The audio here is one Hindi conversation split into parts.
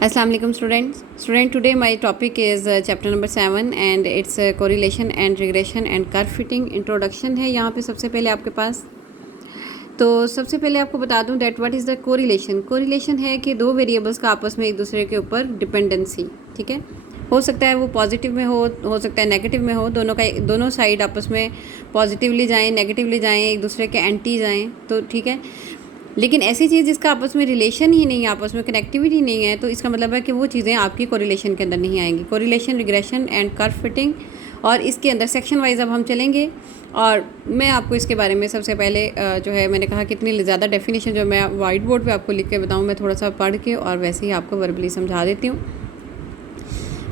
Assalamu alaikum student, today my topic is chapter number 7 and it's correlation and regression and curve fitting introduction है यहाँ पे। सबसे पहले आपके पास सबसे पहले आपको बता दूँ that what is the correlation है कि दो वेरिएबल्स का आपस में एक दूसरे के ऊपर डिपेंडेंसी, ठीक है, हो सकता है वो पॉजिटिव में हो सकता है नेगेटिव में हो, दोनों साइड आपस में पॉजिटिवली जाएँ नेगेटिवली जाएँ, एक दूसरे के एंटी जाएँ, तो ठीक है। लेकिन ऐसी चीज़ जिसका आपस में रिलेशन ही नहीं है, आपस में कनेक्टिविटी नहीं है, तो इसका मतलब है कि वो चीज़ें आपकी कोरिलेशन के अंदर नहीं आएंगी। Correlation, regression and curve fitting, और इसके अंदर सेक्शन वाइज अब हम चलेंगे। और मैं आपको इसके बारे में सबसे पहले जो है मैंने कहा कितनी ज़्यादा डेफिनेशन जो मैं वाइट बोर्ड पे आपको लिख के बताऊँ, मैं थोड़ा सा पढ़ के और वैसे ही आपको वर्बली समझा देती हूँ।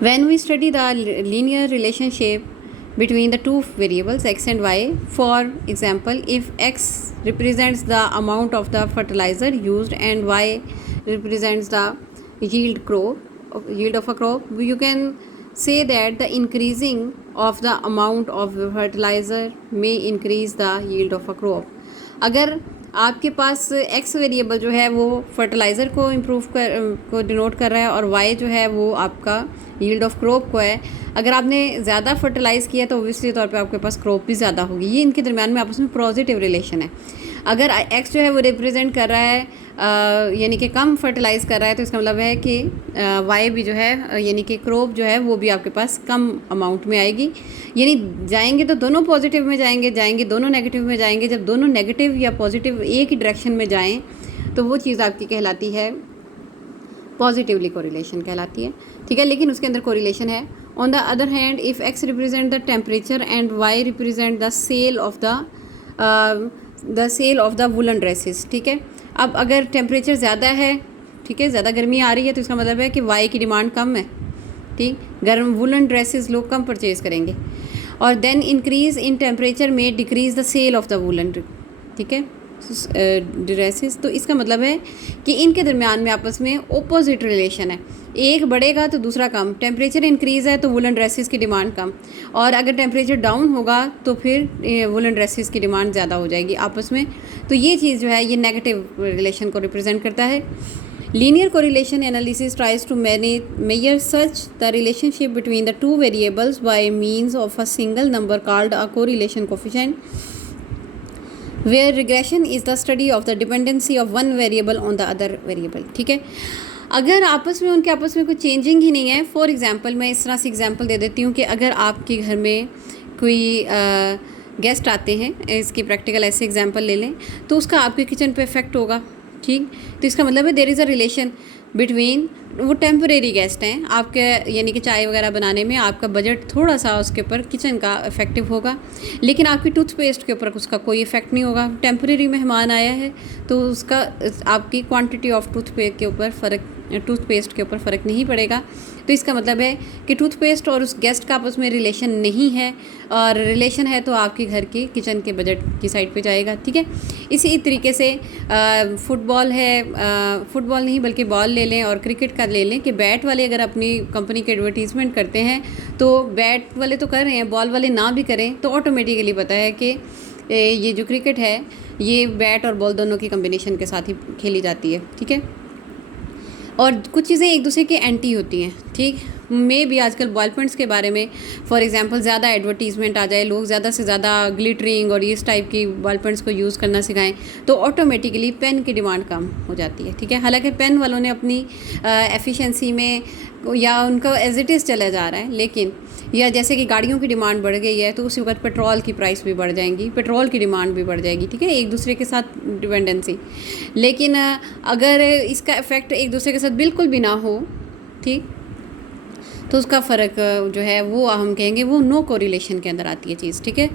When we study the linear relationship between the two variables x and y, for example, if x represents the amount of the fertilizer used and y represents the yield of a crop, you can say that the increasing of the amount of fertilizer may increase the yield of a crop. अगर आपके पास x वेरिएबल जो है वो फर्टिलाइज़र को डिनोट कर रहा है और y जो है वो आपका यील्ड ऑफ क्रॉप को है। अगर आपने ज़्यादा फर्टिलाइज़ किया तो ऑब्वियसली तौर पे आपके पास क्रॉप भी ज़्यादा होगी। ये इनके दरम्यान में आपस में पॉजिटिव रिलेशन है। अगर x जो है वो रिप्रेजेंट कर रहा है यानी कि कम फर्टिलाइज़ कर रहा है, तो इसका मतलब है कि y भी जो है यानी कि क्रॉप जो है वो भी आपके पास कम अमाउंट में आएगी। यानी जाएंगे तो दोनों पॉजिटिव में जाएंगे दोनों नेगेटिव में जाएंगे। जब दोनों नेगेटिव या पॉजिटिव एक ही डायरेक्शन में जाएँ तो वो चीज़ आपकी कहलाती है पॉजिटिवली कोरिलेशन कहलाती है, ठीक है। लेकिन उसके अंदर कोरिलेशन है। On the other hand, if x represent the temperature and y represent the sale of the woollen dresses, ठीक है। अब अगर टेम्परेचर ज़्यादा है, ठीक है, ज़्यादा गर्मी आ रही है, तो इसका मतलब है कि y की डिमांड कम है, ठीक, गर्म वुलन ड्रेसेस लोग कम परचेज़ करेंगे। और देन इंक्रीज़ इन टेम्परेचर में decrease the sale of the woollen, ठीक है, ड्रेसेस। तो इसका मतलब है कि इनके दरमियान में आपस में ओपोजिट रिलेशन है, एक बढ़ेगा तो दूसरा कम। टेम्परेचर इंक्रीज़ है तो वुलन ड्रेसेस की डिमांड कम, और अगर टेम्परेचर डाउन होगा तो फिर वुलन ड्रेसेस की डिमांड ज़्यादा हो जाएगी आपस में। तो ये चीज़ जो है ये नेगेटिव रिलेशन को रिप्रेजेंट करता है। Linear correlation analysis tries to measure such the relationship between the two variables by means of a single number called a correlation coefficient, where regression is the study of the dependency of one variable on the other variable, ठीक है। अगर उनके आपस में कोई चेंजिंग ही नहीं है, फॉर एग्जांपल मैं इस तरह से एग्जांपल दे देती हूँ कि अगर आपके घर में कोई गेस्ट आते हैं, इसकी प्रैक्टिकल ऐसे एग्जांपल ले लें, तो उसका आपके किचन पे इफेक्ट होगा, ठीक। तो इसका मतलब है there is a relation between, वो टेम्परेरी गेस्ट हैं आपके, यानी कि चाय वगैरह बनाने में आपका बजट थोड़ा सा उसके ऊपर किचन का इफेक्टिव होगा, लेकिन आपकी टूथपेस्ट के ऊपर उसका कोई इफेक्ट नहीं होगा। टेम्परेरी मेहमान आया है तो उसका आपकी क्वांटिटी ऑफ टूथपेस्ट के ऊपर फ़र्क नहीं पड़ेगा। तो इसका मतलब है कि टूथपेस्ट और उस गेस्ट का आपस में रिलेशन नहीं है, और रिलेशन है तो आपके घर के किचन के बजट की साइड पे जाएगा, ठीक है। इसी तरीके से फुटबॉल नहीं बल्कि बॉल ले लें और क्रिकेट का ले लें कि बैट वाले अगर अपनी कंपनी के एडवर्टीज़मेंट करते हैं तो बैट वाले तो कर रहे हैं, बॉल वाले ना भी करें तो ऑटोमेटिकली पता है कि ये जो क्रिकेट है ये बैट और बॉल दोनों की कम्बिनेशन के साथ ही खेली जाती है, ठीक है। और कुछ चीज़ें एक दूसरे के एंटी होती हैं, ठीक। मैं भी आजकल बॉल पेंट्स के बारे में फॉर एग्जांपल ज़्यादा एडवर्टीज़मेंट आ जाए, लोग ज़्यादा से ज़्यादा ग्लिटरिंग और इस टाइप की बॉल पेंट्स को यूज़ करना सिखाएं, तो ऑटोमेटिकली पेन की डिमांड कम हो जाती है, ठीक है। हालांकि पेन वालों ने अपनी एफिशिएंसी में या उनका एज इट इज़ चला जा रहा है, लेकिन या जैसे कि गाड़ियों की डिमांड बढ़ गई है तो उसी वक्त पेट्रोल की प्राइस भी बढ़ जाएंगी, पेट्रोल की डिमांड भी बढ़ जाएगी, ठीक है, एक दूसरे के साथ डिपेंडेंसी। लेकिन अगर इसका इफ़ेक्ट एक दूसरे के साथ बिल्कुल भी ना हो, ठीक, तो उसका फ़र्क जो है वो हम कहेंगे वो नो कोरिलेशन के अंदर आती है चीज़, ठीक है।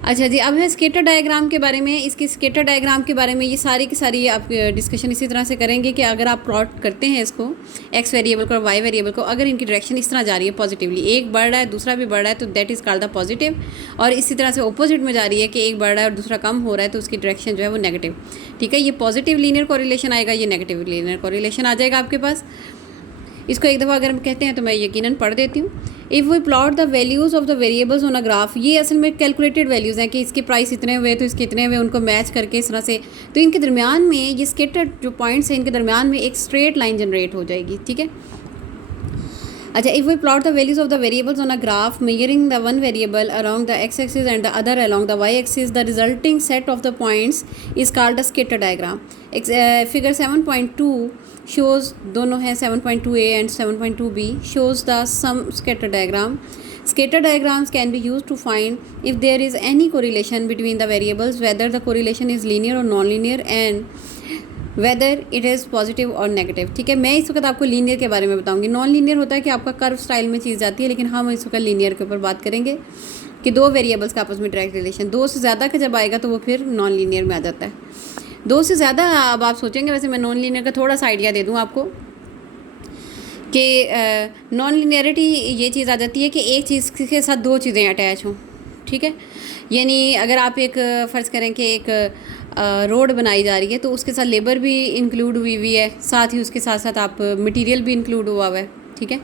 अच्छा जी, अब है स्केटर डायग्राम के बारे में। इसकी स्केटर डायग्राम के बारे में ये सारी की सारी आप डिस्कशन इसी तरह से करेंगे कि अगर आप प्लॉट करते हैं इसको, एक्स वेरिएबल को और वाई वेरिएबल को, अगर इनकी डायरेक्शन इस तरह जा रही है पॉजिटिवली, एक बढ़ रहा है दूसरा भी बढ़ रहा है, तो that is called the positive. और इसी तरह से ऑपोजिट में जा रही है कि एक बढ़ रहा है और दूसरा कम हो रहा है, तो उसकी डायरेक्शन जो है वो नेगेटिव, ठीक है। ये पॉजिटिव लीनियर कोरिलेशन आएगा, ये नेगेटिव लीनियर कोरिलेशन आ जाएगा आपके पास। इसको एक दफ़ा अगर हम कहते हैं तो मैं यकीनन पढ़ देती हूँ if we plot the values of the variables on a graph, ये असल में कैलकुलेटेड वैल्यूज़ हैं कि इसके प्राइस इतने हुए तो इसके इतने हुए, उनको मैच करके इस तरह से, तो इनके दरमियान में ये स्केटर्ड जो पॉइंट्स हैं इनके दरमियान में एक स्ट्रेट लाइन जनरेट हो जाएगी, ठीक है। अच्छा, if we plot the values of the variables on a graph measuring the one variable along the X axis and the other along the Y axis, the resulting set of the points is called a scatter diagram. Figure 7.2 shows, दोनों है 7.2a and 7.2b, shows the sum scatter diagram. Scatter diagrams can be used to find if there is any correlation between the variables, whether the correlation is linear or non-linear and whether it is positive or negative, ठीक है। मैं इस वक्त आपको लीनियर के बारे में बताऊंगी। नॉन लीनियर होता है कि आपका कर्व स्टाइल में चीज़ जाती है, लेकिन हम इस वक्त लीनियर के ऊपर बात करेंगे कि दो वेरिएबल्स का आपस में डायरेक्ट रिलेशन, दो से ज़्यादा का जब आएगा तो वो फिर नॉन लीनियर में आ जाता है। दो से ज़्यादा, अब आप सोचेंगे, वैसे मैं नॉन लीनियर का थोड़ा सा आइडिया दे दूँ आपको कि नॉन लीनियरिटी ये चीज़ आ जाती है कि एक चीज़ के साथ दो चीज़ें अटैच हों, ठीक है। यानी अगर आप एक फ़र्ज़ करें कि एक रोड बनाई जा रही है तो उसके साथ लेबर भी इंक्लूड हुई है, साथ ही उसके साथ साथ आप मटेरियल भी इंक्लूड हुआ है, ठीक है।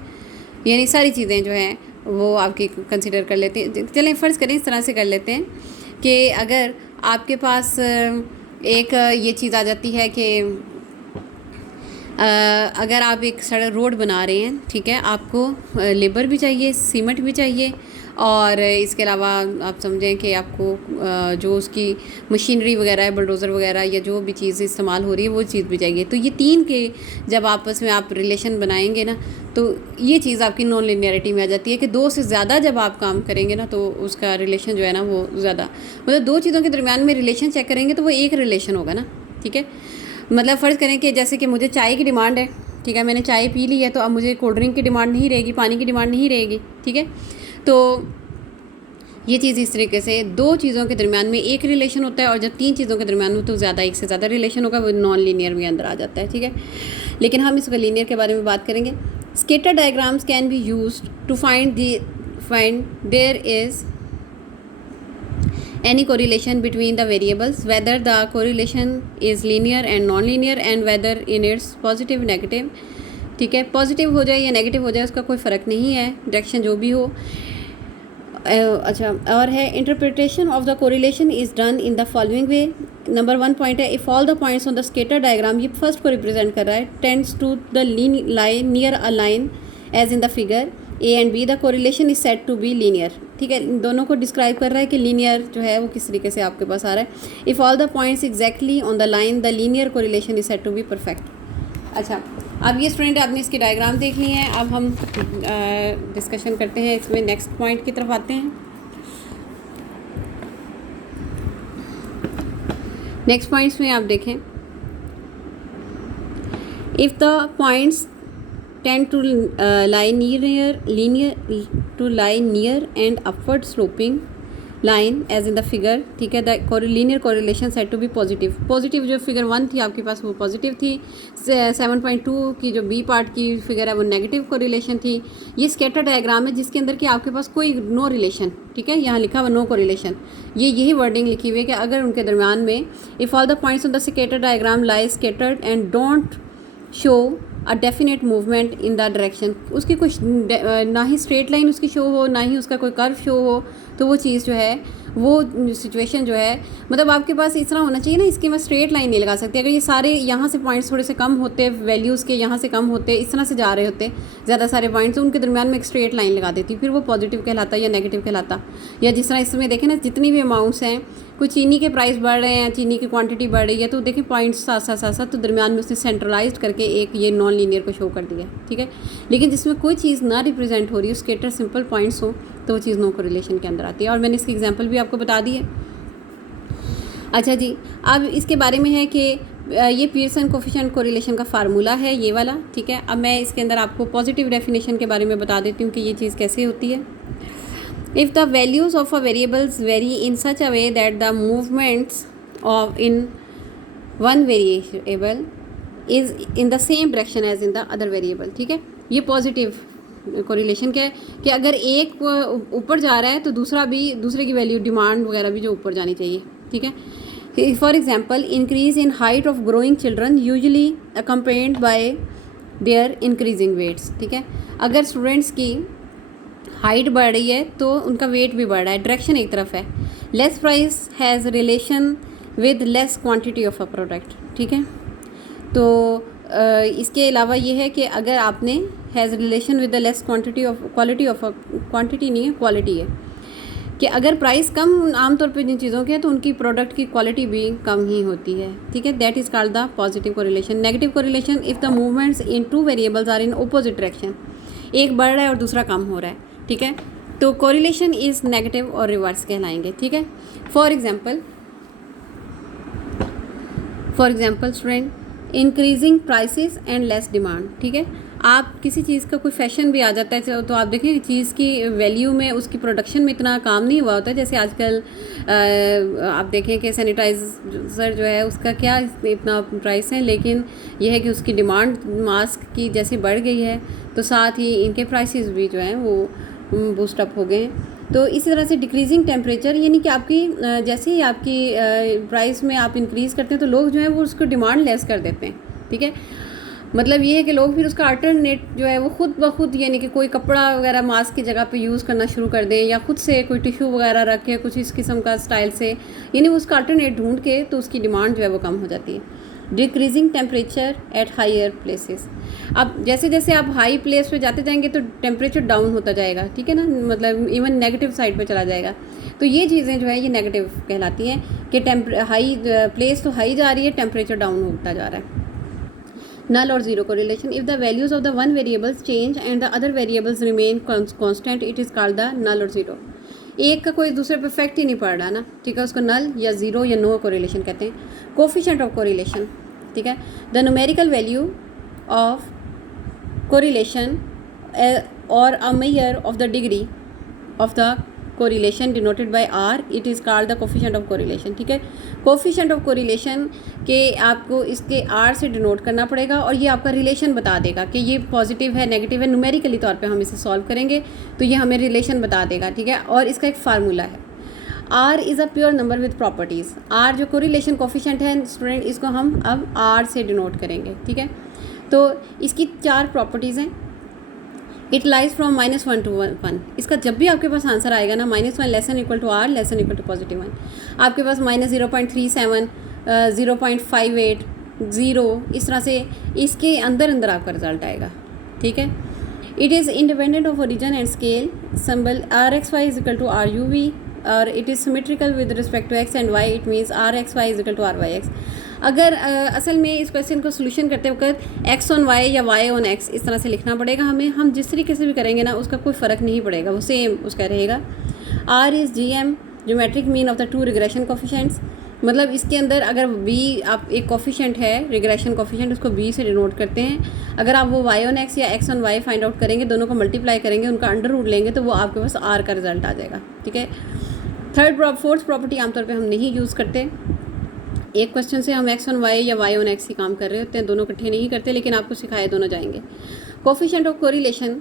यानी सारी चीज़ें जो हैं वो आपकी कंसिडर कर लेते हैं। चलें फ़र्ज़ करें इस तरह से कर लेते हैं कि अगर आपके पास एक ये चीज़ आ जाती है कि अगर आप एक सड़क रोड बना रहे हैं, ठीक है, आपको लेबर भी चाहिए, सीमेंट भी चाहिए, और इसके अलावा आप समझें कि आपको जो उसकी मशीनरी वगैरह है, बुलडोज़र वगैरह या जो भी चीज़ इस्तेमाल हो रही है वो चीज़ भी चाहिए। तो ये तीन के जब आपस में आप रिलेशन बनाएंगे ना, तो ये चीज़ आपकी नॉन लिनियरिटी में आ जाती है कि दो से ज़्यादा जब आप काम करेंगे ना तो उसका रिलेशन जो है ना वो ज़्यादा, मतलब दो चीज़ों के दरमियान में रिलेशन चेक करेंगे तो वो एक रिलेशन होगा ना, ठीक है। मतलब फ़र्ज़ करें कि जैसे कि मुझे चाय की डिमांड है, ठीक है, मैंने चाय पी ली है, तो अब मुझे कोल्ड ड्रिंक की डिमांड नहीं रहेगी, पानी की डिमांड नहीं रहेगी, ठीक है। तो ये चीज़ इस तरीके से दो चीज़ों के दरमियान में एक रिलेशन होता है, और जब तीन चीज़ों के दरमियान में तो ज़्यादा, एक से ज़्यादा रिलेशन होगा, वो नॉन लीनियर में अंदर आ जाता है, ठीक है। लेकिन हम इसको लीनियर के बारे में बात करेंगे। Scatter diagrams can be used to find there is any correlation between the variables, whether the correlation is linear and non-linear and whether in its positive negative, ठीक है। पॉजिटिव हो जाए या नेगेटिव हो जाए उसका कोई फ़र्क नहीं है, डायरेक्शन जो भी हो। अच्छा, और है interpretation of the correlation is done in the following way. Number 1 point है, if all the points on the scatter diagram, ये फर्स्ट को रिप्रेजेंट कर रहा है, tends to the line near a line as in the figure A and B, the correlation is set to be linear, ठीक है। इन दोनों को डिस्क्राइब कर रहा है कि लीनियर जो है वो किस तरीके से आपके पास आ रहा है। If all the points exactly on the line, the linear correlation is set to be perfect. अच्छा, अब ये स्टूडेंट आपने इसकी डायग्राम देख ली है, अब हम डिस्कशन करते हैं इसमें, नेक्स्ट पॉइंट की तरफ आते हैं। नेक्स्ट पॉइंट्स में आप देखें, if the points tend to lie near and upward sloping line as in the figure, ठीक है। The linear correlation set to be positive जो फिगर 1 थी आपके पास वो पॉजिटिव थी, 7.2 की जो बी पार्ट की फिगर है वो नेगेटिव कोरिलेशन थी। ये स्केटर डायग्राम है जिसके अंदर कि आपके पास कोई नो रिलेशन, ठीक है, यहाँ लिखा हुआ नो कोरिलेशन, ये यही वर्डिंग लिखी हुई है कि अगर उनके दरमियान में if all the points on the scatter diagram lie scattered and don't show a definite movement in the direction, उसकी कुछ ना ही स्ट्रेट लाइन उसकी शो हो, ना ही उसका कोई कर्व शो हो, तो वो चीज़ जो है, वो सिचुएशन जो है, मतलब आपके पास इस तरह होना चाहिए ना, इसकी मैं स्ट्रेट लाइन नहीं लगा सकती। अगर ये सारे यहाँ से पॉइंट्स थोड़े से कम होते, वैल्यूज़ के यहाँ से कम होते, इस तरह से जा रहे होते ज़्यादा सारे पॉइंट्स, तो उनके दरमियान में एक स्ट्रेट लाइन लगा देती, फिर वो पॉजिटिव कहलाता या नेगेटिव कहलाता। या जिस तरह इसमें देखें ना, जितनी भी अमाउंट्स हैं, कुछ चीनी के प्राइस बढ़ रहे हैं, चीनी की क्वांटिटी बढ़ रही है, तो देखें पॉइंट्स साथ साथ तो दरमियान में उसने सेंट्रलाइज्ड करके एक ये नॉन लीनियर को शो कर दिया, ठीक है। लेकिन जिसमें कोई चीज़ ना रिप्रेजेंट हो रही है, स्केटर सिंपल पॉइंट्स हो, तो वो चीज़ नो कोरिलेशन के अंदर आती है, और मैंने इसकी एग्जांपल भी आपको बता दी है। अच्छा जी, अब इसके बारे में है कि ये पियर्सन कोफिशिएंट कोरिलेशन का फार्मूला है ये वाला, ठीक है। अब मैं इसके अंदर आपको पॉजिटिव डेफिनेशन के बारे में बता देती हूँ कि ये चीज़ कैसे होती है। If the values of a variables vary in such a way that the movements of in one variable is in the same direction as in the other variable, ठीक है। ये पॉजिटिव कोरिलेशन क्या है कि अगर एक ऊपर जा रहा है तो दूसरा भी, दूसरे की वैल्यू डिमांड वगैरह भी जो ऊपर जानी चाहिए, ठीक है। For example, increase in height of growing children usually accompanied by their increasing weights, ठीक है। अगर स्टूडेंट्स की हाइट बढ़ रही है तो उनका वेट भी बढ़ रहा है, डायरेक्शन एक तरफ है। Less price has relation with less quantity of a product, ठीक है। तो इसके अलावा ये है कि अगर आपने has relation with the less quantity of quality of quantity नहीं है, क्वालिटी है, कि अगर प्राइस कम आमतौर पे जिन चीज़ों के हैं तो उनकी प्रोडक्ट की क्वालिटी भी कम ही होती है, ठीक है। That is called the positive correlation. Negative correlation if the movements in two variables are in opposite direction, एक बढ़ रहा है और दूसरा कम हो रहा है, ठीक है, तो कोरिलेशन इज़ नेगेटिव और रिवर्स कहलाएंगे, ठीक है। For example student, increasing prices and less demand, ठीक है। आप किसी चीज़ का कोई फैशन भी आ जाता है तो आप देखें चीज़ की वैल्यू में, उसकी प्रोडक्शन में इतना काम नहीं हुआ होता है। जैसे आजकल आप देखें कि सैनिटाइज़र जो है उसका क्या इतना प्राइस है, लेकिन यह है कि उसकी डिमांड मास्क की जैसी बढ़ गई है तो साथ ही इनके प्राइसेस भी जो हैं वो बूस्टअप हो गए हैं। तो इसी तरह से डिक्रीजिंग टेम्परेचर, यानी कि आपकी जैसे ही आपकी प्राइस में आप इंक्रीज़ करते हैं तो लोग जो है वो उसको डिमांड लेस कर देते हैं, ठीक है। मतलब ये है कि लोग फिर उसका अल्टरनेट जो है वो खुद ब खुद, यानी कि कोई कपड़ा वगैरह मास्क की जगह पे यूज़ करना शुरू कर दें, या खुद से कोई टिश्यू वगैरह रख के कुछ इस किस्म का स्टाइल से, यानी उसका अल्टरनेट ढूंढ के, तो उसकी डिमांड जो है वो कम हो जाती है। Decreasing temperature at higher places, अब जैसे जैसे आप हाई प्लेस पे जाते जाएंगे तो टेम्परेचर डाउन होता जाएगा, ठीक है ना, मतलब इवन नेगेटिव साइड पे चला जाएगा। तो ये चीज़ें जो है ये नेगेटिव कहलाती हैं कि हाई प्लेस तो हाई जा रही है, टेम्परेचर डाउन होता जा रहा है। null or zero correlation, if the values of the one variables change and the other variables remain constant, it is called the null or zero। एक का कोई दूसरे पे इफेक्ट ही नहीं पड़ रहा ना, ठीक है, उसको नल या ज़ीरो या नो कोरिलेशन कहते हैं। कोफिशिएंट ऑफ कोरिलेशन, ठीक है, the numerical value of correlation और a measure of the degree of the correlation denoted by r, it is called the coefficient of correlation, ठीक है। कोफिशिएंट ऑफ कोरिलेशन के आपको इसके आर से डिनोट करना पड़ेगा और ये आपका रिलेशन बता देगा कि ये पॉजिटिव है नेगेटिव है। न्यूमेरिकली तौर पे हम इसे सॉल्व करेंगे तो ये हमें रिलेशन बता देगा, ठीक है। और इसका एक फार्मूला है, R is a pure number with properties. R जो कोरिलेशन कोफिशिएंट है स्टूडेंट, इसको हम अब आर से डिनोट करेंगे, ठीक है। तो इसकी 4 प्रॉपर्टीज़ हैं। It lies from -1 to 1। इसका जब भी आपके पास आंसर आएगा ना, -1 less and equal to R less and equal to +1, आपके पास -0.37 0.58 0, इस तरह से इसके अंदर अंदर आपका रिजल्ट आएगा, ठीक है। It is independent of origin and scale, symbol RXY is equal to RUV, और it is symmetrical with respect to x and y, it means RXY is equal to RYX। अगर असल में इस क्वेश्चन को सोल्यूशन करते वक्त x ऑन y या y ऑन x इस तरह से लिखना पड़ेगा हमें, हम जिस तरीके से भी करेंगे ना उसका कोई फ़र्क नहीं पड़ेगा, वो सेम उसका रहेगा। R is GM, geometric mean of the 2 regression coefficients, मतलब इसके अंदर अगर b आप एक कोफिशिएंट है रिग्रेशन कोफिशिएंट, उसको b से डिनोट करते हैं। अगर आप वो y ऑन x या x on y find out करेंगे, दोनों को मल्टीप्लाई करेंगे, उनका अंडर रूट लेंगे तो वो आपके पास r का रिजल्ट आ जाएगा, ठीक है। फोर्थ प्रॉपर्टी आमतौर पे हम नहीं यूज़ करते। एक क्वेश्चन से हम x ऑन y या y ऑन x ही काम कर रहे होते हैं, दोनों इकट्ठे नहीं करते, लेकिन आपको सिखाए दोनों जाएंगे। Coefficient of correlation,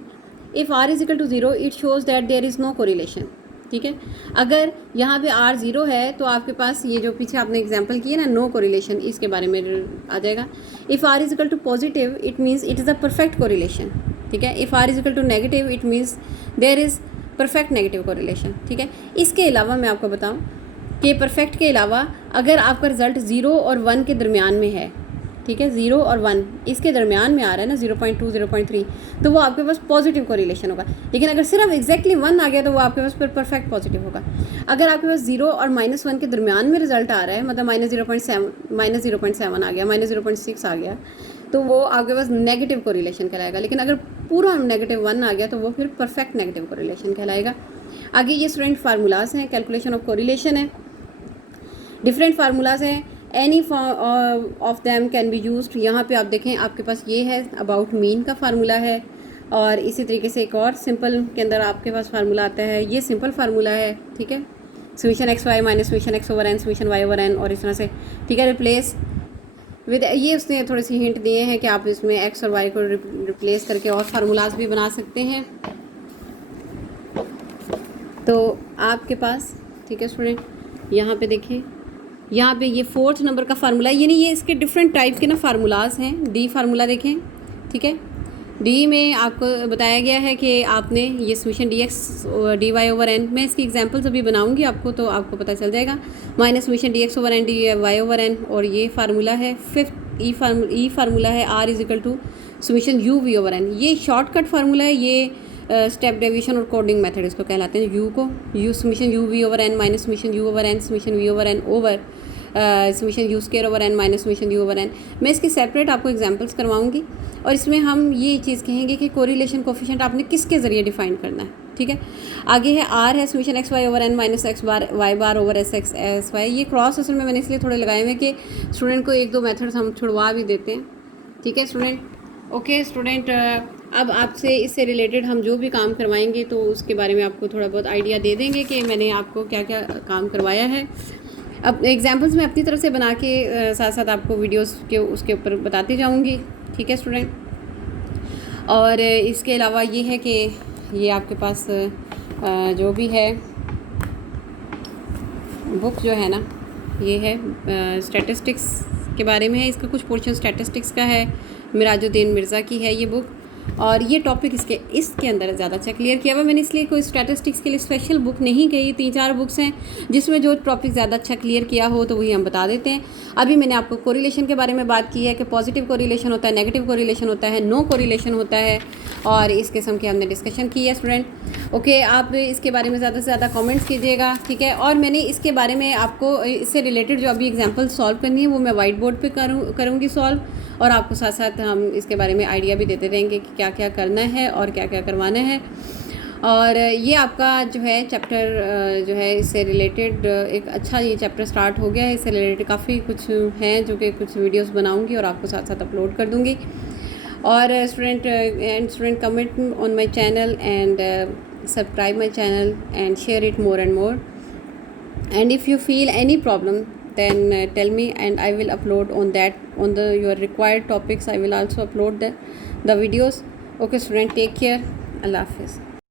if r is equal to 0 it shows that there is no correlation, ठीक है। अगर यहाँ पे r 0 है तो आपके पास ये जो पीछे आपने एग्जांपल किए ना नो कोरिलेशन, इसके बारे में आ जाएगा। If r is equal to positive it means it is a perfect correlation, ठीक है। If r is equal to negative it means there is perfect negative correlation, ठीक है। इसके अलावा मैं आपको बताऊं कि परफेक्ट के अलावा अगर आपका रिजल्ट 0 और 1 के दरमियान में है, ठीक है, 0 और 1 इसके दरमियान में आ रहा है ना, 0.2 0.3, तो वो आपके पास पॉजिटिव कोरिलेशन होगा। लेकिन अगर सिर्फ एग्जैक्टली 1 आ गया तो वो आपके पास फिर परफेक्ट पॉजिटिव होगा। अगर आपके पास 0 और -1 के दरमियान में रिजल्ट आ रहा है, मतलब -0.7 आ गया, -0.6 आ गया, तो वो आपके पास नेगेटिव कोरिलेशन कहलाएगा। लेकिन अगर पूरा -1 आ गया तो वो फिर परफेक्ट नेगेटिव कोरिलेशन कहलाएगा। आगे ये स्टूडेंट फार्मूलाज हैं, कैलकुलेशन ऑफ कोरिलेशन है, डिफरेंट फार्मूलाज हैं, any of them can be used. यहाँ पे आप देखें आपके पास ये है अबाउट मीन का फार्मूला है, और इसी तरीके से एक और सिंपल के अंदर आपके पास फार्मूला आता है, ये सिंपल फार्मूला है, ठीक है, summation XY minus summation X over N summation Y over N, और इस तरह से, ठीक है। रिप्लेस विद, ये उसने थोड़ी सी हिंट दिए हैं कि आप इसमें X और Y को रिप्लेस करके और फार्मूलाज भी बना सकते हैं। तो आपके पास, ठीक है स्टूडेंट, यहाँ पे देखें, यहाँ पे ये 4th नंबर का फार्मूला, यानी ये इसके डिफरेंट टाइप के ना फार्मूलाज हैं। डी फार्मूला देखें, ठीक है, डी में आपको बताया गया है कि आपने ये summation D X D Y over N, मैं इसकी एग्जांपल्स अभी बनाऊंगी आपको तो आपको पता चल जाएगा, minus summation D X over N D Y over N, और ये फार्मूला है फिफ्थ ई फार्मूला है R is equal to summation U V over N. ये शॉर्टकट फार्मूला है, ये स्टेप डेविएशन और कोडिंग मेथड इसको कहलाते हैं। यू को U summation U V over N minus summation U over N summation V over N over summation U square over N minus summation U over N. मैं इसकी सेपरेट आपको एग्जांपल्स करवाऊंगी और इसमें हम ये चीज़ कहेंगे कि कोरिलेशन कोफिशिएंट आपने किसके ज़रिए डिफाइन करना है, ठीक है। आगे है आर है summation x y over N minus x bar y bar over s x s y. ये क्रॉस असल में मैंने इसलिए थोड़े लगाए हुए हैं कि स्टूडेंट को एक दो मेथड्स हम छुड़वा भी देते हैं, ठीक है स्टूडेंट। ओके स्टूडेंट, अब आपसे इससे रिलेटेड हम जो भी काम करवाएंगे तो उसके बारे में आपको थोड़ा बहुत आइडिया दे देंगे कि मैंने आपको क्या क्या काम करवाया है। अब एग्जांपल्स मैं अपनी तरफ से बना के साथ साथ आपको वीडियोस के उसके ऊपर बताती जाऊंगी, ठीक है स्टूडेंट। और इसके अलावा ये है कि ये आपके पास जो भी है बुक जो है ना, ये है स्टैटिस्टिक्स के बारे में है, इसका कुछ पोर्शन स्टैटिस्टिक्स का है, मिराजुद्दीन मिर्ज़ा की है ये बुक। और ये टॉपिक इसके अंदर ज़्यादा अच्छा क्लियर किया हुआ मैंने, इसलिए कोई स्टैटिस्टिक्स के लिए स्पेशल बुक नहीं कही। 3-4 बुक्स हैं जिसमें जो टॉपिक ज़्यादा अच्छा क्लियर किया हो तो वही हम बता देते हैं। अभी मैंने आपको कोरिलेशन के बारे में बात की है कि पॉजिटिव कोरिलेशन होता है, नेगेटिव कोरिलेशन होता है, नो कोरिलेशन होता है, और इस किस्म की हमने डिस्कशन की है स्टूडेंट। ओके, आप इसके बारे में ज़्यादा से ज़्यादा कमेंट्स कीजिएगा, ठीक है। और मैंने इसके बारे में आपको इससे रिलेटेड जो अभी एग्जांपल सॉल्व करनी है वो मैं वाइट बोर्ड पे करूँगी सॉल्व, और आपको साथ साथ हम इसके बारे में आइडिया भी देते रहेंगे कि क्या क्या करना है और क्या क्या करवाना है। और ये आपका जो है चैप्टर जो है इससे रिलेटेड एक अच्छा ये चैप्टर स्टार्ट हो गया है। इससे रिलेटेड काफ़ी कुछ हैं जो कि कुछ वीडियोस बनाऊंगी और आपको साथ साथ अपलोड कर दूंगी। और student comment on my channel and subscribe my channel and share it more and more, and if you feel any problem then tell me and I will upload on that on the your required topics. I will also upload the videos. Okay student, take care. Allah Hafiz.